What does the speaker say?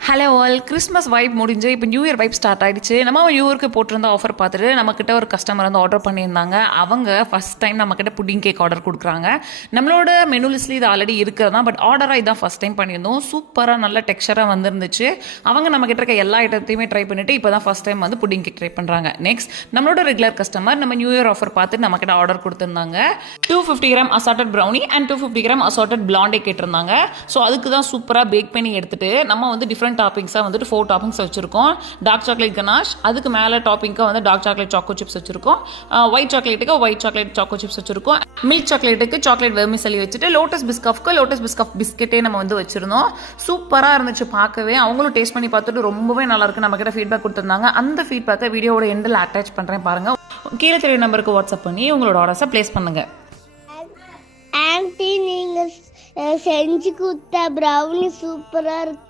Hello all, Christmas vibe முடிஞ்சு இப்போ new year vibe start ஆகிடுச்சு. நம்ம நியூ இயர்க்கு போட்டிருந்த ஆஃபர் பார்த்துட்டு நம்மக்கிட்ட ஒரு கஸ்டமர் வந்து ஆர்டர் பண்ணியிருந்தாங்க. அவங்க ஃபஸ்ட் டைம் நம்மக்கிட்ட புட்டிங் கேக் ஆர்டர் கொடுக்குறாங்க. நம்மளோட மெனு லிஸ்ட்ல இது ஆல்ரெடி இருக்கிறதா, பட் ஆர்டராக இதான் ஃபஸ்ட் டைம் பண்ணியிருந்தோம். சூப்பராக நல்ல டெக்ஸ்சராக வந்துருந்துச்சு. அவங்க நம்மக்கிட்ட இருக்க எல்லா ஐட்டத்தையுமே ட்ரை பண்ணிவிட்டு இப்போ தான் ஃபஸ்ட் டைம் வந்து புட்டிங் கேக் ட்ரை பண்ணுறாங்க. நெக்ஸ்ட் நம்மளோட ரெகுலர் கஸ்டமர் நம்ம நியூ இயர் ஆஃபர் பார்த்துட்டு நம்மக்கிட்ட ஆர்டர் கொடுத்துருந்தாங்க. 250 gram assorted brownie and 250 gram assorted blondie கேட்டிருந்தாங்க. ஸோ அதுக்கு தான் சூப்பராக பேக் பண்ணி எடுத்துட்டு நம்ம வந்து டிஃப்ரெண்ட் டாப்பிங்ஸாக வந்துட்டு 4 டாப்பிங்ஸ் வச்சிருக்கோம். டார்க் சாக்லேட் கனாஷ், அதுக்கு மேலே டாப்பிங்காக வந்து டார்க் சாக்லேட் சாக்கோ சிப்ஸ் வச்சிருக்கோம். ஒயிட் சாக்லேட்டுக்கு ஒயிட் சாக்லேட் சாக்கோ சிப்ஸ் வச்சிருக்கோம். மில்க் சாக்லேட்டுக்கு சாக்லேட் வெர்மிசெல்லி வச்சுட்டு லோட்டஸ் பிஸ்கஃப்க்கு லோட்டஸ் பிஸ்கஃப் பிஸ்கெட்டே நம்ம வந்து வச்சிருந்தோம். சூப்பராக இருந்துச்சு பார்க்கவே. அவங்களும் டேஸ்ட் பண்ணி பார்த்துட்டு ரொம்பவே நல்லா இருக்கு நம்ம கிட்ட ஃபீட்பேக் கொடுத்துருந்தாங்க. அந்த ஃபீட்பேக்கை வீடியோட எண்டில் அட்டாச் பண்ணுறேன் பாருங்க. கீழே தெரிய நம்பருக்கு வாட்ஸ்அப் பண்ணி உங்களோட ஆர்டர்ஸை பிளேஸ் பண்ணுங்க. ஆன்ட்டி, நீங்க செஞ்சு கொடுத்த ப்ரௌனி சூப்பரா இருக்கு.